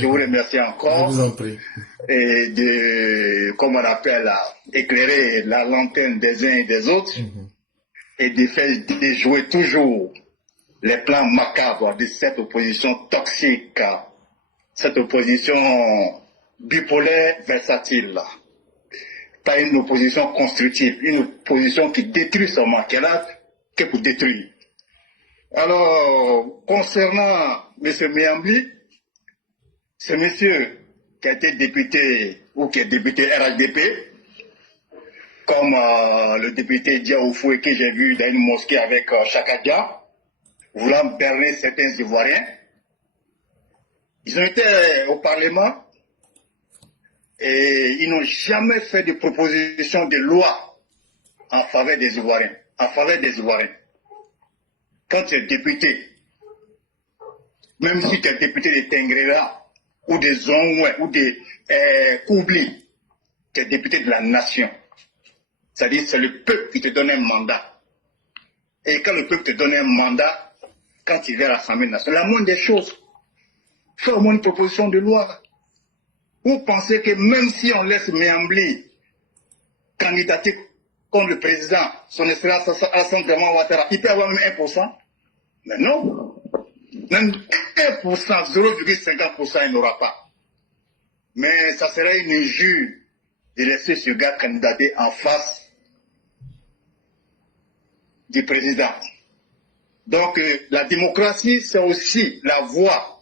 Je vous remercie Je encore vous en prie. et de, comme on appelle, éclairer la lanterne des uns et des autres et de faire déjouer toujours les plans macabres de cette opposition toxique, cette opposition bipolaire versatile. Pas une opposition constructive, une opposition qui détruit seulement, qui est là que pour détruire. Alors, concernant M. Miambli, ce monsieur qui a été député ou qui est député RHDP, comme le député Diaoufoué que j'ai vu dans une mosquée avec Chakadia, voulant berner certains Ivoiriens, ils ont été au Parlement et ils n'ont jamais fait de proposition de loi en faveur des Ivoiriens. En faveur des Ivoiriens. Quand tu es député, même si tu es député de Tengrera, ou des Zongwe, ou des Koubli, tu es député de la nation. C'est-à-dire c'est le peuple qui te donne un mandat. Et quand le peuple te donne un mandat, quand il vient à l'Assemblée nationale, la moindre des choses, fais au moins une proposition de loi. Vous pensez que même si on laisse Miambli candidater contre le président, son excellence Alassane Dramane Ouattara, il peut avoir même 1%? Mais non. Même 1%, 0,50%, il n'aura pas. Mais ça serait une injure de laisser ce gars candidater en face du président. Donc, la démocratie, c'est aussi la voix.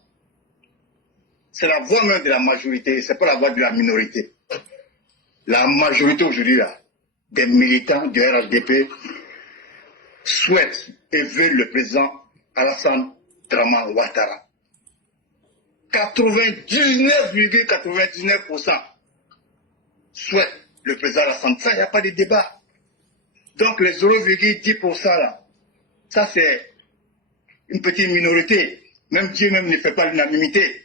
C'est la voix même de la majorité, c'est pas la voix de la minorité. La majorité aujourd'hui, là, des militants du RHDP souhaitent et veulent le président Alassane Dramane Ouattara. 99,99% souhaitent le président Alassane. Ça, il n'y a pas de débat. Donc les 0,10% là, ça c'est une petite minorité. Même Dieu même ne fait pas l'unanimité.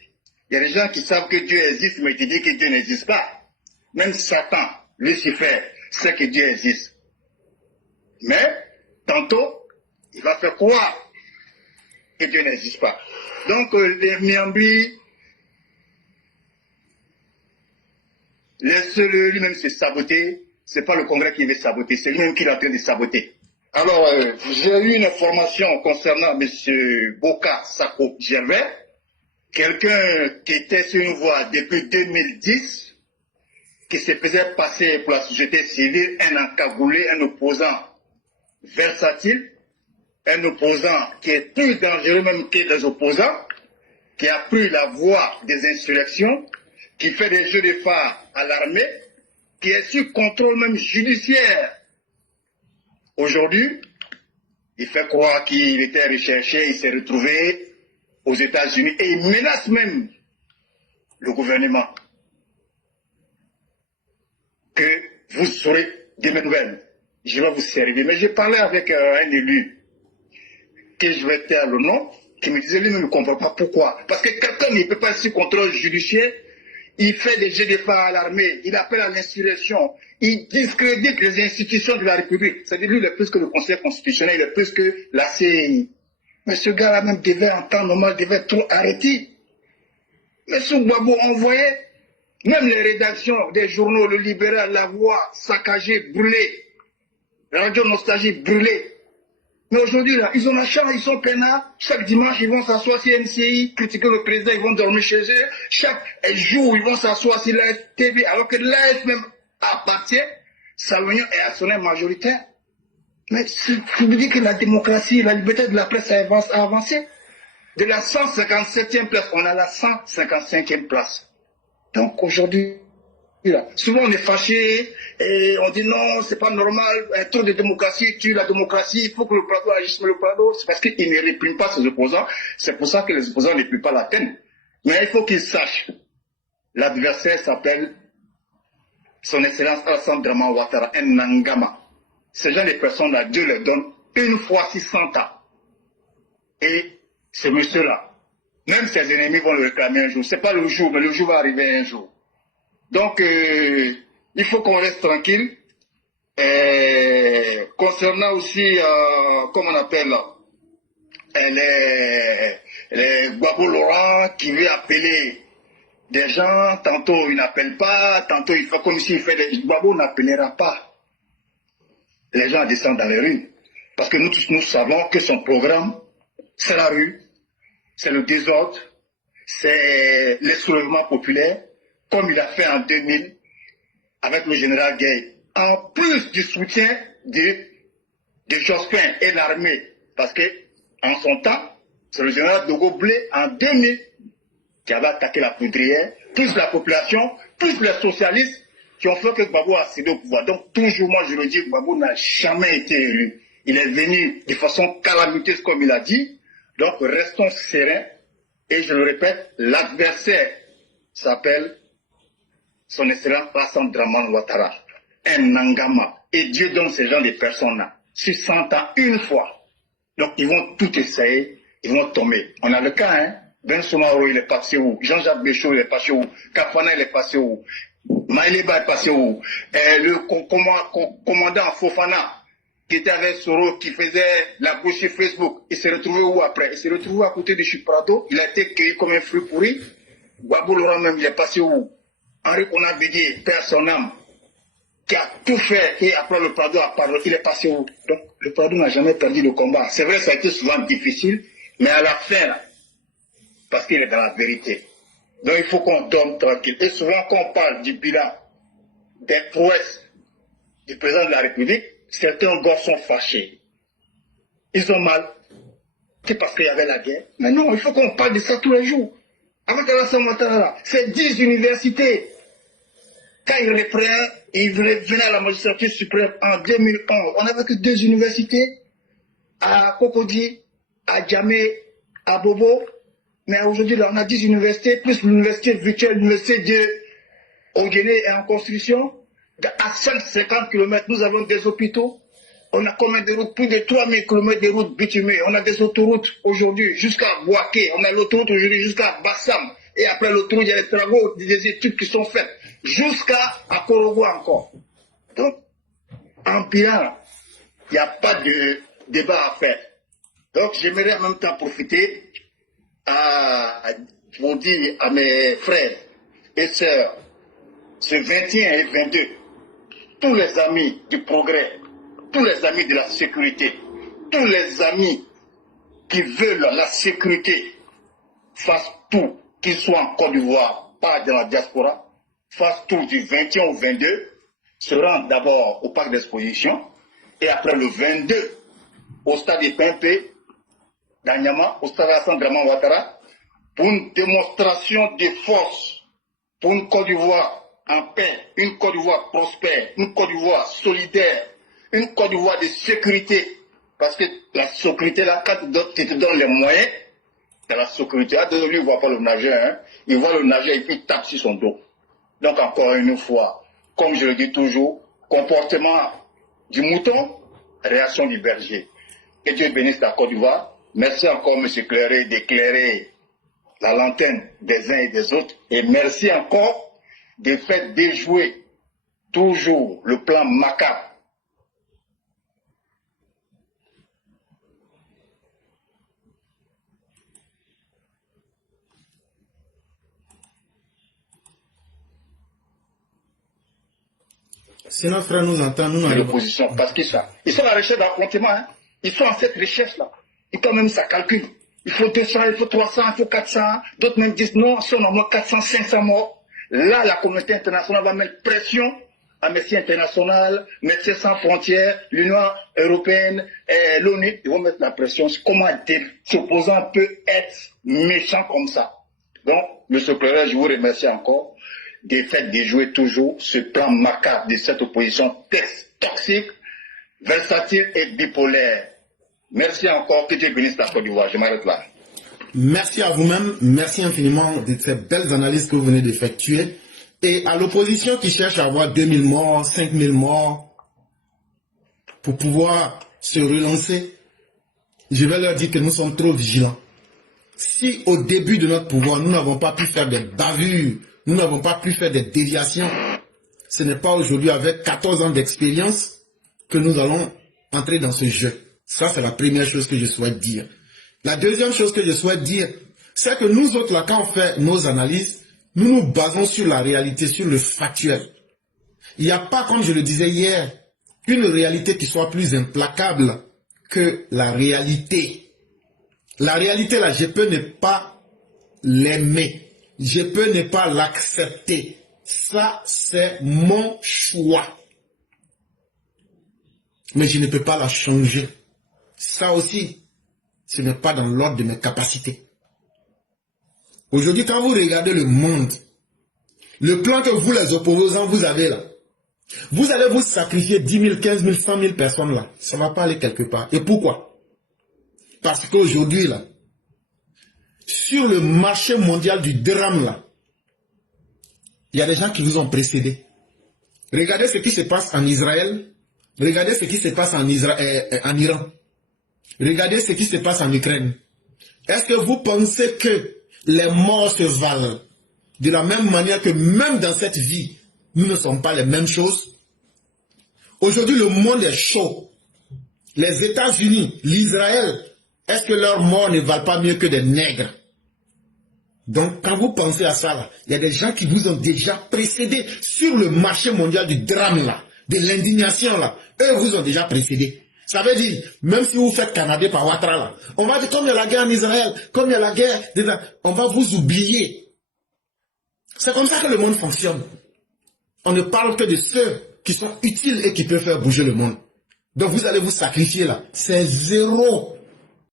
Il y a des gens qui savent que Dieu existe, mais qui disent que Dieu n'existe pas. Même Satan, Lucifer, sait que Dieu existe. Mais, tantôt, il va faire croire que Dieu n'existe pas. Donc, les Miambli, laissez-le lui-même se saboter. Ce n'est pas le Congrès qui veut saboter, c'est lui-même qui est en train de saboter. Alors, j'ai eu une information concernant M. Boka Sako Gervais, quelqu'un qui était sur une voie depuis 2010, qui se faisait passer pour la société civile, un encagoulé, un opposant versatile, un opposant qui est plus dangereux même que les opposants, qui a pris la voie des insurrections, qui fait des jeux de phare à l'armée, qui est sous contrôle même judiciaire. Aujourd'hui, il fait croire qu'il était recherché, il s'est retrouvé aux États-Unis et il menace même le gouvernement que vous aurez de mes nouvelles. Je vais vous servir. Mais j'ai parlé avec un élu que je vais taire le nom, qui me disait, lui ne comprend pas pourquoi. Parce que quelqu'un ne peut pas être sous contrôle judiciaire, il fait des jets de phare à l'armée, il appelle à l'insurrection, il discrédite les institutions de la République. C'est-à-dire lui, il est plus que le Conseil constitutionnel, il est plus que la CEI. Mais ce gars-là même devait, en temps normal, devait tout arrêter. Mais ce Gbagbo, on voyait, même les rédactions des journaux, le Libéral, La Voix, saccagées, brûlées, Radio Nostalgie, brûlée. Mais aujourd'hui, là, ils ont la chance, ils sont peinards. Chaque dimanche, ils vont s'asseoir sur MCI, critiquer le président, ils vont dormir chez eux. Chaque jour, ils vont s'asseoir sur la TV, alors que l'AF même appartient, Salognon est actionnaire majoritaire. Mais si vous dites que la démocratie, la liberté de la presse a avancé, de la 157e place, on a la 155e place. Donc aujourd'hui, là, souvent on est fâché et on dit non, c'est pas normal, un trop de démocratie tue la démocratie, il faut que le Prado agisse, mais le Prado, c'est parce qu'il ne réprime pas ses opposants, c'est pour ça que les opposants ne plient pas la peine. Mais il faut qu'ils sachent, l'adversaire s'appelle son excellence Alassane Dramane Ouattara, un Nangama. Ces gens de personnes-là, Dieu les donne une fois 600 ans. Et ce monsieur-là, même ses ennemis vont le réclamer un jour. Ce n'est pas le jour, mais le jour va arriver un jour. Donc, il faut qu'on reste tranquille. Et concernant aussi, comment on appelle, les Gbagbo Laurent qui veut appeler des gens, tantôt il n'appelle pas, tantôt il fait comme s'il fait des... Gbagbo n'appellera pas les gens à descendre dans les rues. Parce que nous tous, nous savons que son programme, c'est la rue, c'est le désordre, c'est les soulèvements populaires, comme il a fait en 2000 avec le général Gueye. En plus du soutien de Jospin et l'armée, parce que en son temps, c'est le général Dogo Blé en 2000 qui avait attaqué la poudrière, plus la population, plus les socialistes qui ont fait que Gbagbo a cédé au pouvoir. Donc toujours, moi je le dis, Gbagbo n'a jamais été élu. Il est venu de façon calamiteuse comme il a dit. Donc restons sereins. Et je le répète, l'adversaire s'appelle son excellence Alassane Dramane Ouattara. Un Nangama. Et Dieu donne ces gens de personnes-là. Sur 100 ans, une fois. Donc ils vont tout essayer, ils vont tomber. On a le cas, hein. Ben Soumaro, il est passé où? Jean-Jacques Béchaud, il est passé où? Kafana, il est passé où? Maïleba est passé où? Le commandant Fofana, qui était avec Soro, qui faisait la bouche sur Facebook, il s'est retrouvé où après? Il s'est retrouvé à côté de Chuprado, il a été cueilli comme un fruit pourri. Gbagbo Laurent même, il est passé où? Henri Konavédié, père son âme, qui a tout fait, et après le Prado a parlé, il est passé où? Donc, le Prado n'a jamais perdu le combat. C'est vrai, ça a été souvent difficile, mais à la fin, là, parce qu'il est dans la vérité. Donc il faut qu'on dorme tranquille. Et souvent quand on parle du bilan des prouesses du président de la République, certains gars sont fâchés. Ils ont mal. C'est parce qu'il y avait la guerre. Mais non, il faut qu'on parle de ça tous les jours. Avec Alassane Ouattara, c'est 10 universités. Quand il reprend, il venait à la magistrature suprême en 2011. On n'avait que 2 universités. À Cocody, à Djamé, à Bobo. Mais aujourd'hui, on a 10 universités, plus l'université virtuelle, l'université de Guinée est en construction. À 150 km, nous avons des hôpitaux. On a combien de routes? Plus de 3000 km de routes bitumées. On a des autoroutes aujourd'hui jusqu'à Boaké. On a l'autoroute aujourd'hui jusqu'à Bassam. Et après l'autoroute, il y a les travaux, des études qui sont faites. Jusqu'à Korogo encore. Donc, en bilan, il n'y a pas de débat à faire. Donc, j'aimerais en même temps profiter pour dire à mes frères et sœurs, ce 21 et 22, tous les amis du progrès, tous les amis de la sécurité, tous les amis qui veulent la sécurité, fassent tout, qu'ils soient en Côte d'Ivoire, pas dans la diaspora, fassent tout du 21 au 22, se rendent d'abord au parc d'exposition, et après le 22, au stade de Pimpé, d'Anyama, au stade Alassane Dramane Ouattara, pour une démonstration de force, pour une Côte d'Ivoire en paix, une Côte d'Ivoire prospère, une Côte d'Ivoire solidaire, une Côte d'Ivoire de sécurité. Parce que la sécurité, là, quand tu te donnes les moyens, de la sécurité, lui, il ne voit pas le nageur, hein. Il voit le nageur et puis il tape sur son dos. Donc, encore une fois, comme je le dis toujours, comportement du mouton, réaction du berger. Que Dieu bénisse la Côte d'Ivoire. Merci encore, M. Cléré, d'éclairer la lanterne des uns et des autres. Et merci encore de faire déjouer toujours le plan macabre. Si notre frère nous entend, nous n'avons l'opposition, parce qu'ils sont à la recherche d'affrontement. Hein. Ils sont en cette recherche-là. Et quand même, ça calcule. Il faut 200, il faut 300, il faut 400. D'autres même disent non, si on a moins 400, 500 morts, là, la communauté internationale va mettre pression à Médecins International, Médecins Sans Frontières, l'Union Européenne, l'ONU. Ils vont mettre la pression. Comment cet opposant peut être méchant comme ça? Donc, M. Cléré, je vous remercie encore de faire déjouer toujours ce plan macabre de cette opposition toxique, versatile et bipolaire. Merci encore, que Dieu bénisse la Côte d'Ivoire. Je m'arrête là. Merci à vous-même, merci infiniment de ces belles analyses que vous venez d'effectuer. Et à l'opposition qui cherche à avoir 2000 morts, 5000 morts, pour pouvoir se relancer, je vais leur dire que nous sommes trop vigilants. Si au début de notre pouvoir, nous n'avons pas pu faire des bavures, nous n'avons pas pu faire des déviations, ce n'est pas aujourd'hui avec 14 ans d'expérience que nous allons entrer dans ce jeu. Ça, c'est la première chose que je souhaite dire. La deuxième chose que je souhaite dire, c'est que nous autres, là, quand on fait nos analyses, Nous nous basons sur la réalité, sur le factuel. Il n'y a pas, comme je le disais hier, une réalité qui soit plus implacable que la réalité. La réalité, là, je peux ne pas l'aimer. Je peux ne pas l'accepter. Ça, c'est mon choix. Mais je ne peux pas la changer. Ça aussi, ce n'est pas dans l'ordre de mes capacités. Aujourd'hui, quand vous regardez le monde, le plan que vous, les opposants, vous avez là, vous allez vous sacrifier 10 000, 15 000, 100 000 personnes là. Ça ne va pas aller quelque part. Et pourquoi? Parce qu'aujourd'hui là, sur le marché mondial du drame là, il y a des gens qui vous ont précédé. Regardez ce qui se passe en Israël. Regardez ce qui se passe en Iran. Regardez ce qui se passe en Ukraine. Est-ce que vous pensez que les morts se valent de la même manière que même dans cette vie, nous ne sommes pas les mêmes choses? Aujourd'hui, le monde est chaud. Les États-Unis, l'Israël, est-ce que leurs morts ne valent pas mieux que des nègres? Donc, quand vous pensez à ça, là, il y a des gens qui vous ont déjà précédé sur le marché mondial du drame, là, de l'indignation, là. Eux vous ont déjà précédé. Ça veut dire, même si vous faites Canada par Ouattara, là, on va dire, comme il y a la guerre en Israël, comme il y a la guerre, on va vous oublier. C'est comme ça que le monde fonctionne. On ne parle que de ceux qui sont utiles et qui peuvent faire bouger le monde. Donc vous allez vous sacrifier là. C'est zéro.